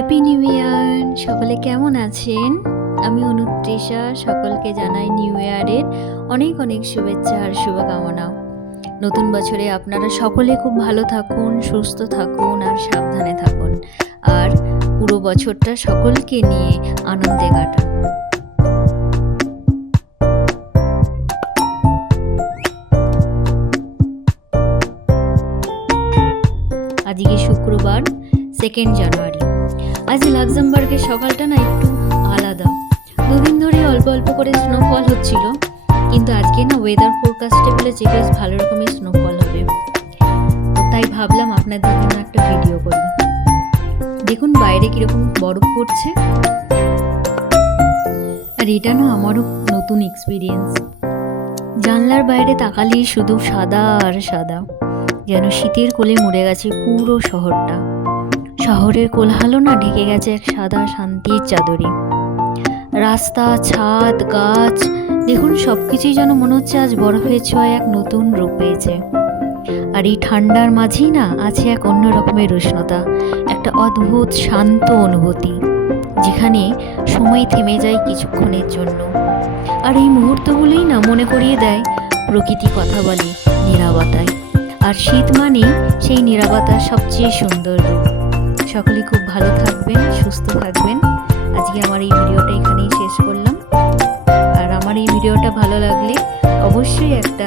Happy new year! সকলে কেমন আছেন? আমি অনুতৃষা। সকলকে জানাই নিউ ইয়ারের অনেক অনেক শুভেচ্ছা আর শুভকামনা। নতুন বছরে আপনারা সকলে খুব ভালো থাকুন, সুস্থ থাকুন আর সাবধানে থাকুন। আর পুরো বছরটা সকলকে নিয়ে আনন্দে কাটান। আজকে শুক্রবার 2 জানুয়ারি। আজ লাক্সেমবার্গের সকালটা না একটু আলাদা। দুদিন ধরে অল্প অল্প করে স্নোফল হচ্ছিল, কিন্তু আজকে না ওয়েদার ফোরকাস্টে বলেছে বেশ ভালো রকমের স্নোফল হবে। তো তাই ভাবলাম আপনাদের জন্য একটা ভিডিও করি। দেখুন বাইরে কিরকম বরফ পড়ছে। আর এটা না আমারও নতুন এক্সপিরিয়েন্স। জানলার বাইরে তাকালেই শুধু সাদা আর সাদা, যেন শীতের কোলে মরে গেছে পুরো শহরটা। শহরের কোলাহলও না ঢেকে গেছে এক সাদা শান্তির চাদরে। রাস্তা, ছাদ, গাছ, দেখুন সবকিছুই যেন মনে হচ্ছে আজ বরফের ছোঁয়ায় এক নতুন রূপ পেয়েছে। আর এই ঠান্ডার মাঝেই না আছে এক অন্য রকমের উষ্ণতা, একটা অদ্ভুত শান্ত অনুভূতি, যেখানে সময় থেমে যায় কিছুক্ষণের জন্য। আর এই মুহূর্তগুলোই না মনে করিয়ে দেয় প্রকৃতি কথা বলে নীরবতায়। আর শীত মানেই সেই নীরবতার সবচেয়ে সুন্দর রূপ। সকলে খুব ভালো থাকবেন, সুস্থ থাকবেন। আজকে আমার এই ভিডিওটা এখানেই শেষ করলাম। আর আমার এই ভিডিওটা ভালো লাগলে অবশ্যই একটা